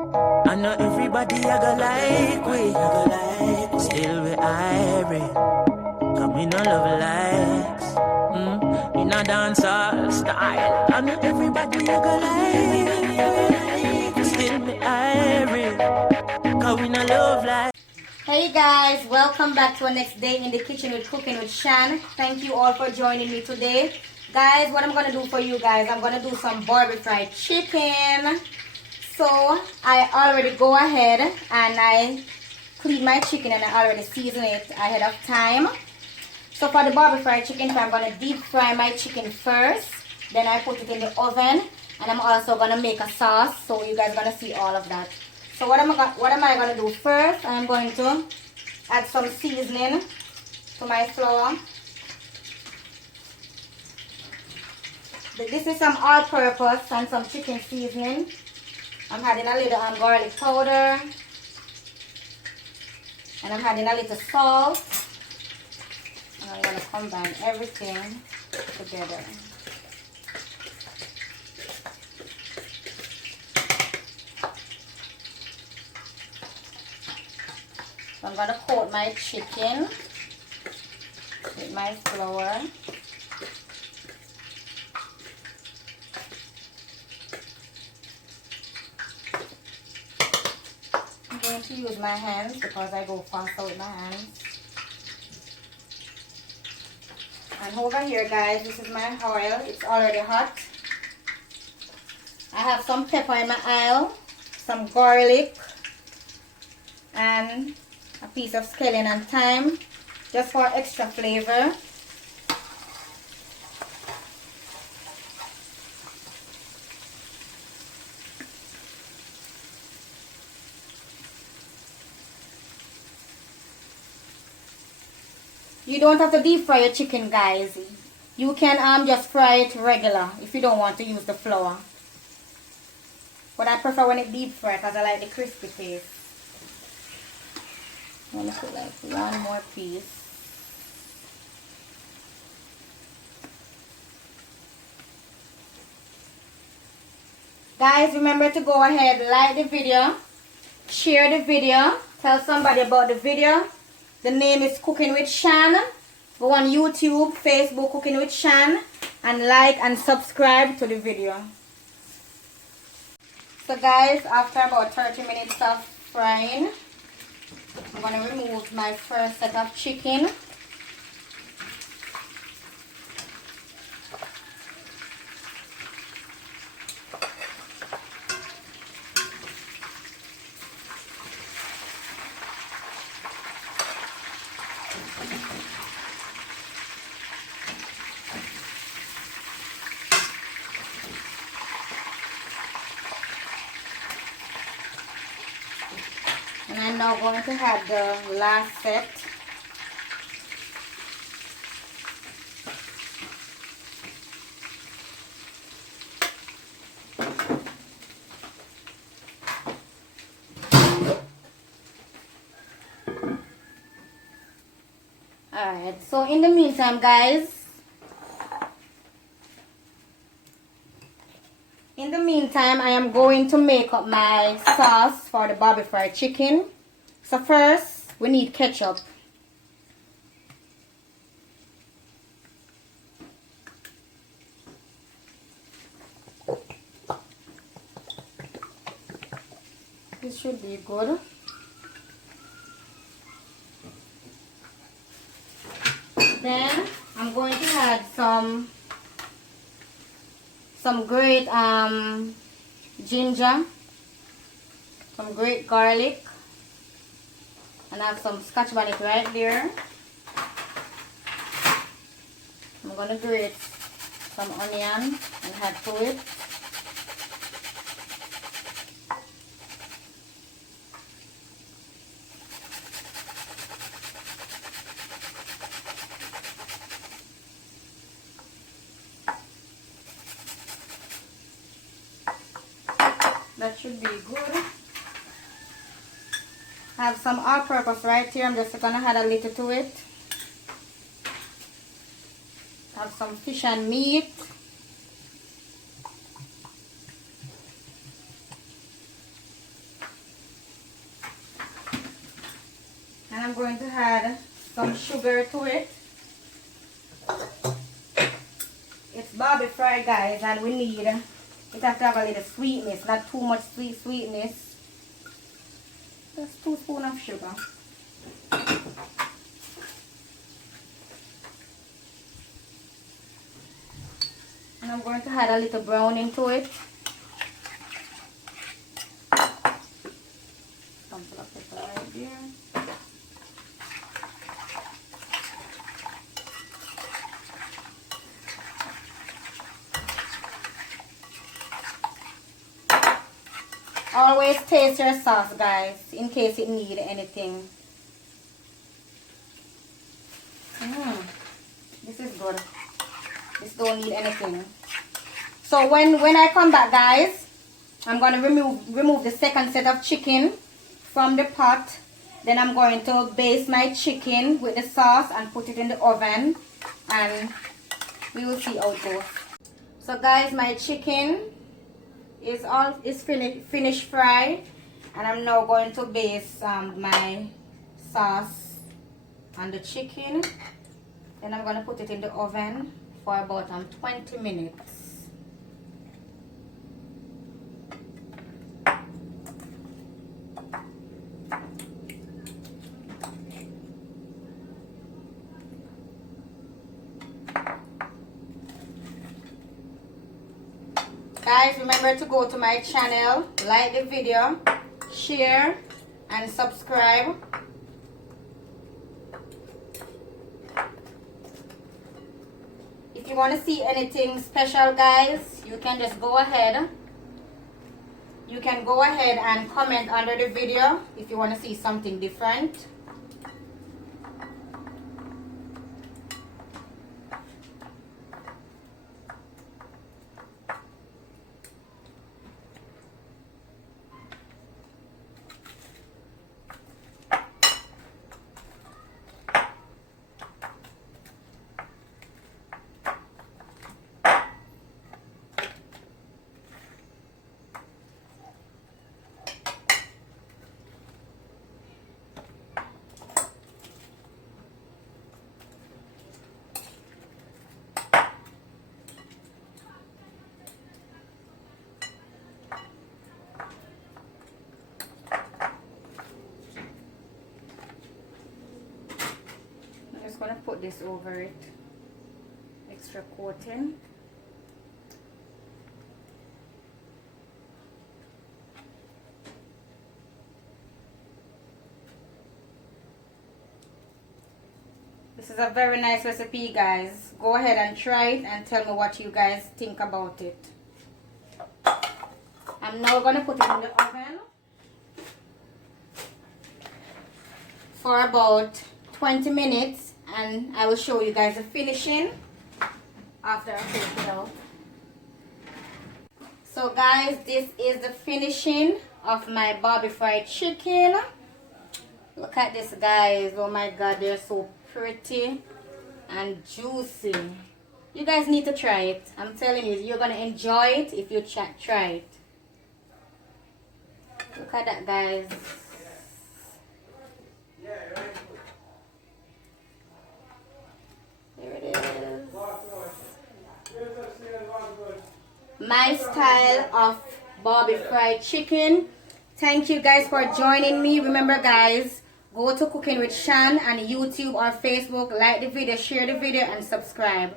I know everybody I go like we, still we irate. Cause me no love likes, me no dancehall style. I know everybody I go like, still me irate. Cause we no love like. Hey guys, welcome back to our next day in the kitchen with Cooking with Shan. Thank you all for joining me today. Guys, what I'm going to do for you guys, I'm going to do some barbecue fried chicken. So, I already go ahead and I clean my chicken and I already season it ahead of time. So for the barbecue fried chicken, I'm going to deep fry my chicken first. Then I put it in the oven. And I'm also going to make a sauce. So you guys are going to see all of that. So what am I going to do first? I'm going to add some seasoning to my flour. This is some all-purpose and some chicken seasoning. I'm adding a little garlic powder. And I'm adding a little salt. And I'm going to combine everything together. So I'm going to coat my chicken with my flour. I'm going to use my hands because I go faster with my hands. And over here guys, this is my oil. It's already hot. I have some pepper in my oil, some garlic, and a piece of scallion and thyme, just for extra flavor. You don't have to deep fry your chicken, guys. You can just fry it regular if you don't want to use the flour. But I prefer when it deep fried because I like the crispy taste. I'm going to put like one more piece. Guys, remember to go ahead, like the video, share the video, tell somebody about the video. The name is Cooking with Shan. Go on YouTube, Facebook, Cooking with Shan, and like and subscribe to the video. So guys, after about 30 minutes of frying, I'm going to remove my first set of chicken. And I'm now going to add the last set. Alright, so in the meantime guys, I am going to make up my sauce for the barbecue fried chicken. So first, we need ketchup. This should be good. Then I'm going to add some great ginger, some great garlic, and I have some scotch bonnet right there. I'm going to grate some onion and add to it. That should be good. I have some all-purpose right here. I'm just going to add a little to it. I have some fish and meat. I'm going to add some sugar to it. It's Barbeque fry, guys, and we need it have to have a little sweetness, not too much sweetness. Just 2 spoons of sugar. And I'm going to add a little browning to it. Some black pepper right there. Always taste your sauce, guys, in case it needs anything. This is good. This don't need anything. So when I come back, guys, I'm going to remove the second set of chicken from the pot. Then I'm going to baste my chicken with the sauce and put it in the oven, and we will see how it goes. So guys, my chicken is finished fried, and I'm now going to baste my sauce on the chicken. Then I'm going to put it in the oven for about 20 minutes. Guys, remember to go to my channel, like the video, share, and subscribe. If you want to see anything special, guys, you can just go ahead. You can go ahead and comment under the video if you want to see something different. Gonna put this over it, extra coating. This is a very nice recipe, guys. Go ahead and try it and tell me what you guys think about it. I'm now gonna put it in the oven for about 20 minutes. And I will show you guys the finishing after I take it out. So guys, this is the finishing of my Barbeque fried chicken. Look at this, guys. Oh my god, they're so pretty and juicy. You guys need to try it. I'm telling you, you're gonna enjoy it if you try it. Look at that, guys. There it is. My style of Barbeque fried chicken. Thank you guys for joining me. Remember, guys, go to Cooking with Shan on YouTube or Facebook. Like the video, share the video, and subscribe.